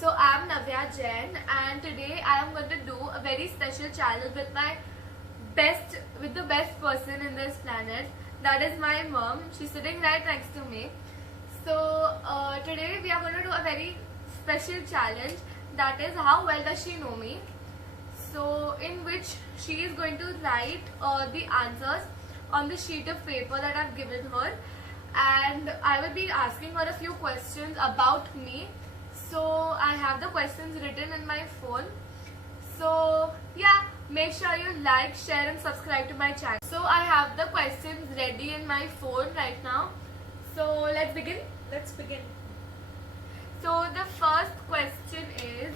So I'm Navya Jain, and today I am going to do a very special challenge with the best person in this planet. That is my mom. She's sitting right next to me. So today we are going to do a very special challenge. That is, how well does she know me? So in which she is going to write the answers on the sheet of paper that I've given her, and I will be asking her a few questions about me. So I have the questions written in my phone. So yeah, make sure you like, share and subscribe to my channel. So I have the questions ready in my phone right now. So let's begin. Let's begin. So the first question is,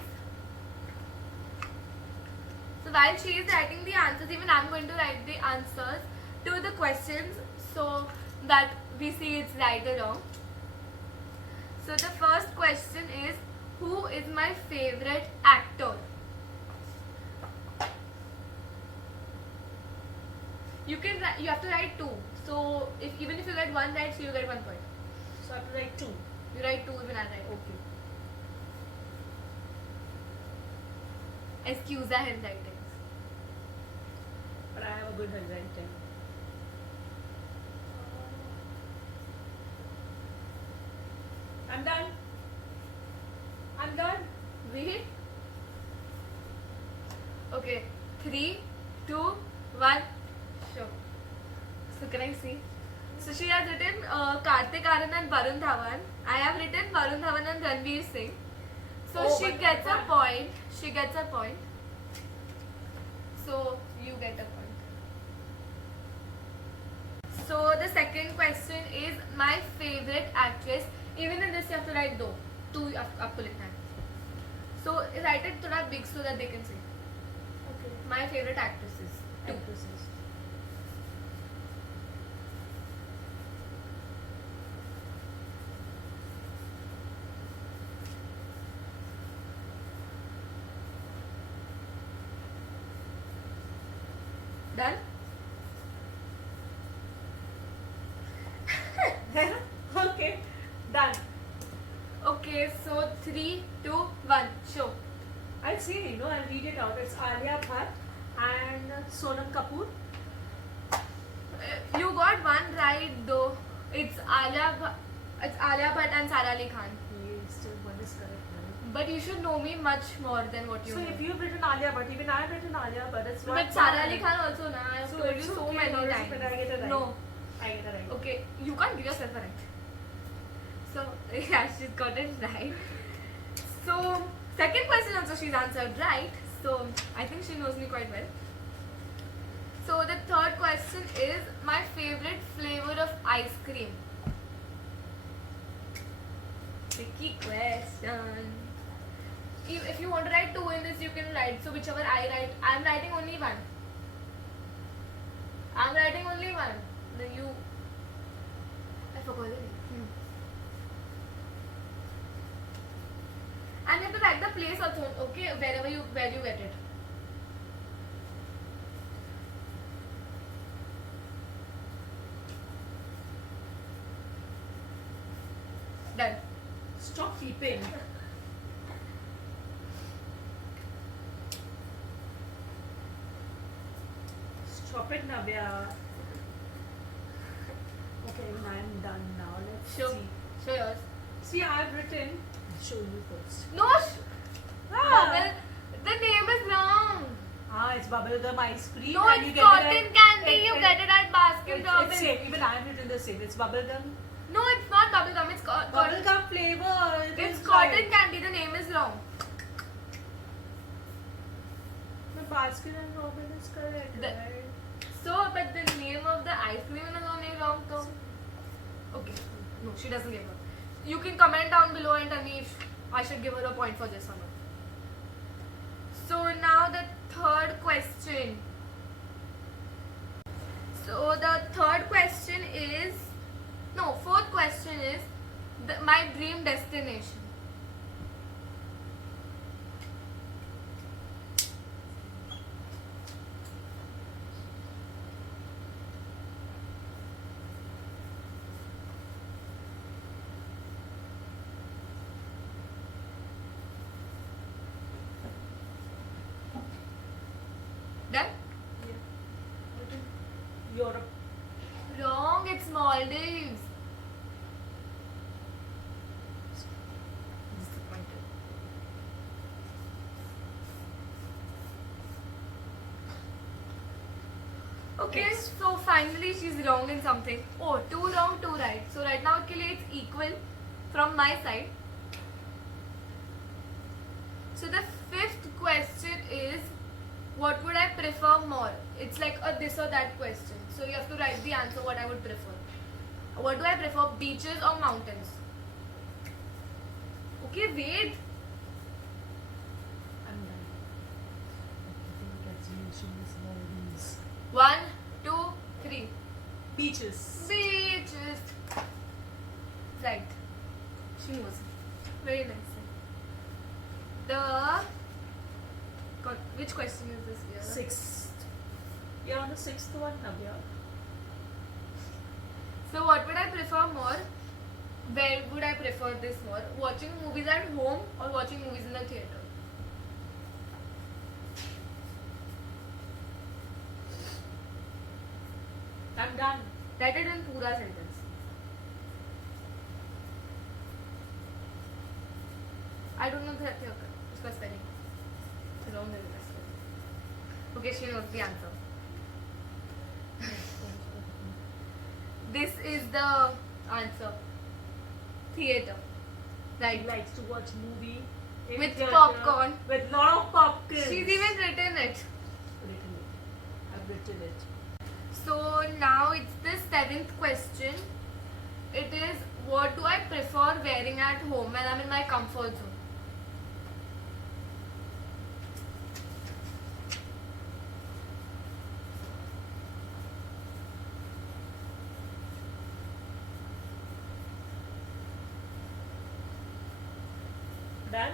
so while she is writing the answers, even I'm going to write the answers to the questions so that we see it's right or wrong. So the first question is, who is my favorite actor? You have to write two. So even if you get one right, so you get 1 point. So I have to write 2. You write two, even I write. Okay. Excuse the handwriting. But I have a good handwriting. I'm done. I'm done. Wait. Okay. 3, 2, 1. Sure. So can I see? So she has written Kartik Aaryan and Varun Dhawan. I have written Varun Dhawan and Ranveer Singh. So Oh, she but gets a one. point. She gets a point. So you get a point. So the second question is my favorite actress. Even in this you have to write दो. Two आपको लिखना है. So write it थोड़ा big so that they can see. Okay. My favorite actresses. Two. Actresses. Done? Okay. Done. Okay, so 3, 2, 1. Show. I'll say, I'll read it out. It's Alia Bhatt and Sonam Kapoor. You got one right though. It's Alia Bhatt and Sara Ali Khan. Still one is correct. Right? But you should know me much more than what you So know. if you've written Alia Bhatt, even I've written Alia Bhatt, it's one. But Sara Ali Khan also, na. I have So told you it's so okay, many no, times. but I get it right. No. I get it right. Okay, you can't give yourself a right. So yeah, she's got it right. So second question also she's answered right. So I think she knows me quite well. So the third question is my favorite flavor of ice cream. Tricky question. If you want to write two in this, you can write. So whichever I write, I'm writing only one. I'm writing only one. Then you. I forgot the name. And you have to write the place also, okay? Where you get it. Done. Stop peeping. Stop it, Navya. Okay, I'm done now. Let's Show. see. Show yours. See, I've written. Show you first. No. Bubble. The name is wrong. It's bubblegum ice cream. No, and it's you get cotton it at, candy. You get it at Baskin It's Robbins. same. Even I've written the same. It's bubblegum. No, it's not bubblegum. It's cotton. Bubblegum flavor. It's is cotton right. candy. The name is wrong. But Baskin and Robbins is correct, The- right? So, but the name of the ice cream is only wrong though. Okay. No, she doesn't give her. You can comment down below and tell me if I should give her a point for this or not. So now the third question. So the third question is, no, fourth question is my dream destination. Okay, Next. so finally she's wrong in something. Oh, 2 wrong, 2 right. So right now के लिए it's equal from my side. So the fifth question is, what would I prefer more? It's like a this or that question. So you have to write the answer what I would prefer. What do I prefer, beaches or mountains? Okay, wait. I'm done. Congratulations, Maldives. 1, 2, 3. Beaches. Beaches. Right. She knows. Very nice. Which question is this here? Sixth. You're on the sixth one, Navya. So what would I prefer more? Where would I prefer this more? Watching movies at home or watching movies in the theatre? I'm done. Write it in pura sentence. I don't know the उसका spelling. Wrong है इसका spelling. Okay, she knows the answer. This is the answer. Theatre. Right. He likes to watch movie in With theatre, popcorn. With lot of popcorn. She's even written it. Written it. I've written it. So now it's the seventh question. It is, what do I prefer wearing at home when I'm in my comfort zone? Done?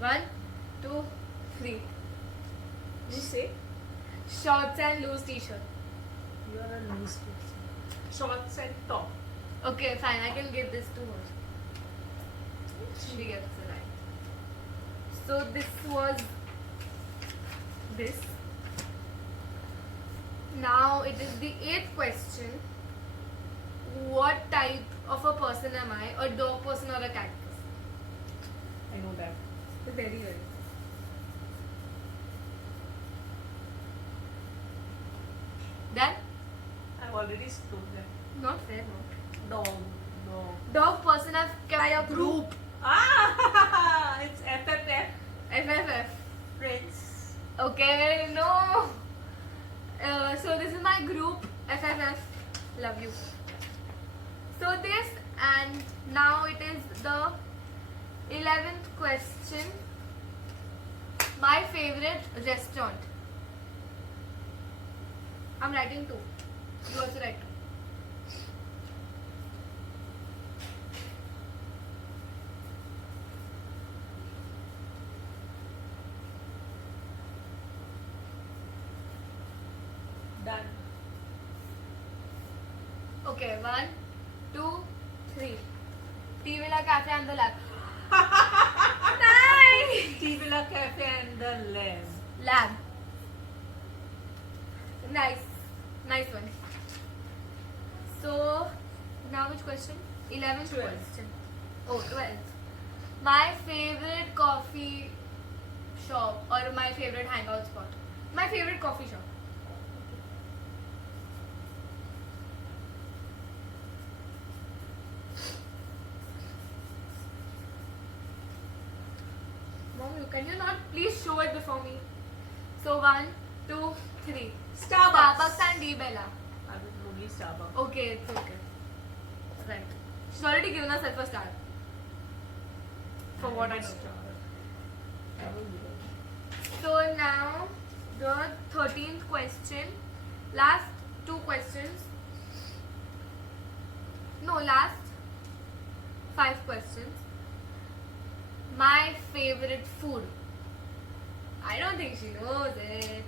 1, 2, 3. You say? Shorts and loose t-shirt. You are a loose person. Shorts and top. Okay, fine. I can give this to her. She gets it right. So this was this. Now it is the eighth question. What type of a person am I? A dog person or a cat person? I know that. Very well. Done? I've already told that. Not fair, no. Dog. No. Dog person I've kept by a group. Ah! It's FFF. FFF. Friends. Okay, no. So this is my group FFF. Love you. So this, and now it is the 11th question. My favorite restaurant. I'm writing 2. You also write 2. Done. Okay, 1, 2, 3. Tea Villa Cafe and the Lab. Nice! Tea Villa Cafe and the Lamb. Lab. Nice. Nice one. So, now which question? 11th 12th. question. Oh, 12th. My favorite coffee shop or my favorite hangout spot? My favorite coffee shop. Mom, can you not please show it before me? So 1, 2, 3. Starbucks and D Bella. I will only Starbucks. Okay, it's okay. Right. She's already given herself a star. For what I know. So now the 13th question. Last 2 questions. No, last 5 questions. My favorite food. I don't think she knows it.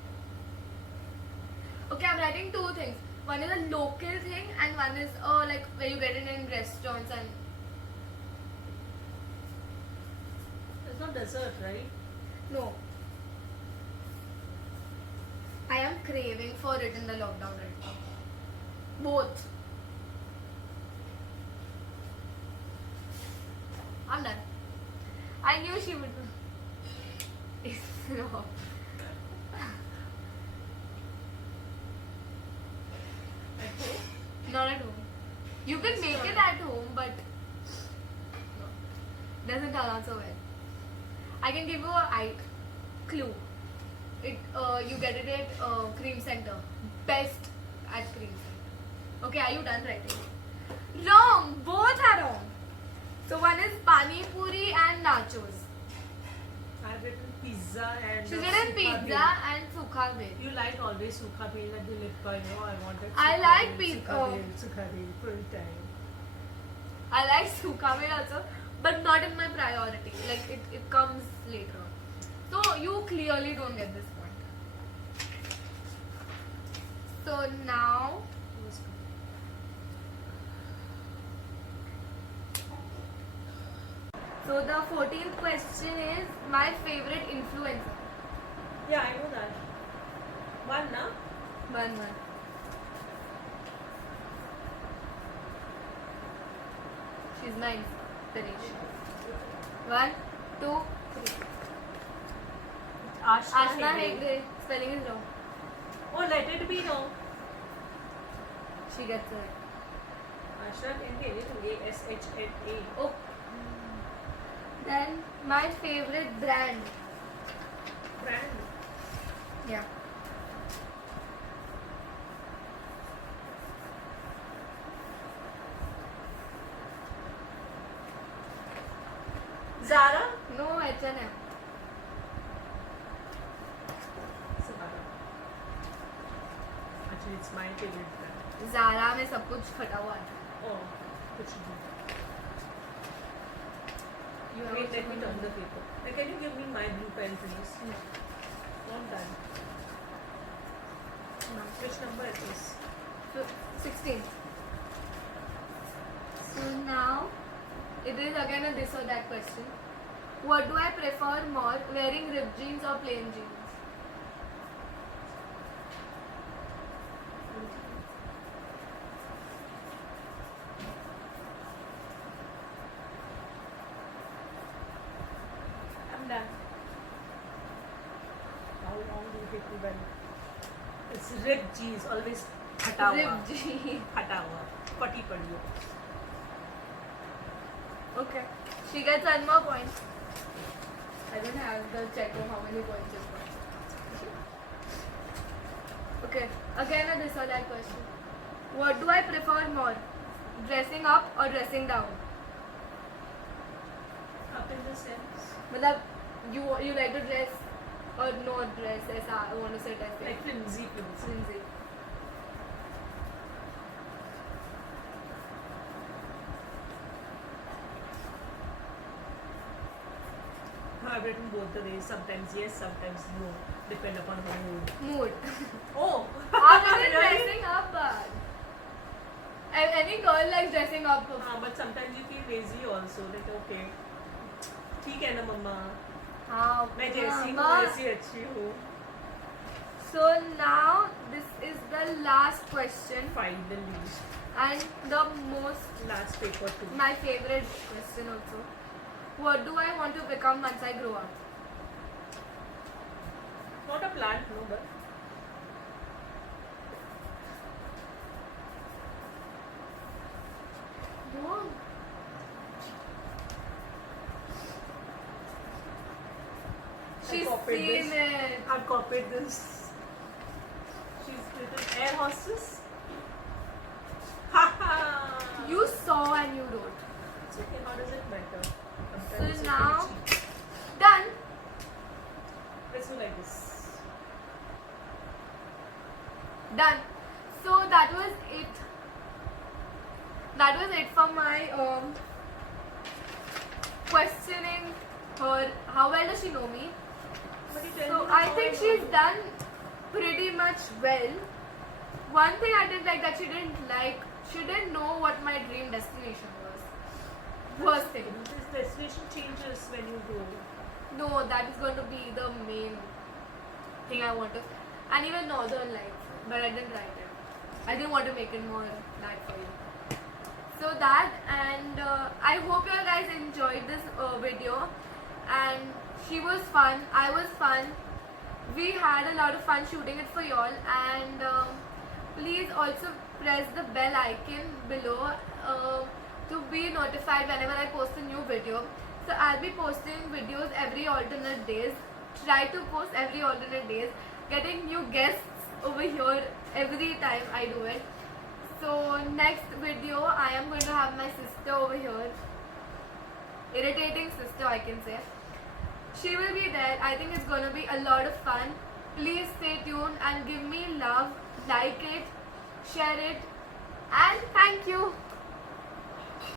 Okay, I'm writing 2 things. One is a local thing and one is like where you get it in restaurants and It's not dessert, right? no. I am craving for it in the lockdown right now. Both. I'm done. I knew she would. No. You can make it at home, but doesn't turn out so well. I can give you a clue. You get it at Cream Center. Best at Cream Center. Okay, are you done writing? Wrong. Both are wrong. So one is pani puri and nachos. I've written pizza and. She's written sukha pizza bhel. and sukha bhel. You like always sukha bhel at the Lipka, you know. I wanted. I sukha like bhel, pizza. Sukha bhel full time. I like sukha bhel also, but not in my priority. Like it comes later. So you clearly don't get this point. So now, so the 14th question is my favorite influencer. Yeah, I know that. One, na? One. She's nice. Finish. 1, 2, 3. Ashna Hegde. Spelling is wrong. Oh, let it be no. She gets it. Ashna Hegde. A-S-H-N-A. Oh. Then my favorite brand. Brand. Yeah. Zara. No, H&M. Zara. Actually, it's my favorite brand. Zara में सब कुछ फटा हुआ है. Oh, कुछ नहीं. You have Wait, also let me one turn the more. paper. Now, can you give me my blue pen, please? Not done. No. Which number it is? 16. So now it is again a this or that question. What do I prefer more, wearing ripped jeans or plain jeans? I'm done. How long do you take to bend? It's ripped jeans, always hata hua. Ripped jeans. Hata hua. Patti padi ho. Okay. She gets one more point. I don't have the check of how many points she's got. Okay. Again a this or that question. What do I prefer more? Dressing up or dressing down? Up in the sense. मतलब you like to dress or not dress ऐसा I want to say that Like flimsy. flimsy. I've written both the ways. Sometimes yes, sometimes no. Depend upon the mood. Mood. Oh! After Really? dressing up, any girl likes dressing up. But sometimes you feel lazy also. Like, okay. ठीक है ना मम्मा हाँ, मैं जैसी हूँ mama. वैसी अच्छी हूँ. So now this is the last question Finally. and the most Last paper too. my favorite question also. What do I want to become once I grow up? Not a plant, no, but No. She's copied seen this. it. I've copied this. She's written air hostess. Haha. You saw and you wrote. It's okay. How does it matter? So Sometimes it's now- really cheap. Done. Let's do like this. Done. So that was it. That was it for my questioning her. How well does she know me? But you tell So me I how think know she's you. done pretty much well. One thing I didn't like that she didn't know what my dream destination was. First thing. This destination changes when you grow. No, that is going to be the main thing I want to. And even Northern Lights, but I didn't write it. I didn't want to make it more that for you. So that, and I hope you guys enjoyed this video. And she was fun, I was fun. We had a lot of fun shooting it for y'all. And please also press the bell icon below to be notified whenever I post a new video. So I'll be posting videos every alternate days. Try to post every alternate days, getting new guests over here every time I do it. So next video I am going to have my sister over here. Irritating sister, I can say. She will be there. I think it's going to be a lot of fun. Please stay tuned and give me love, like it, share it, and thank you.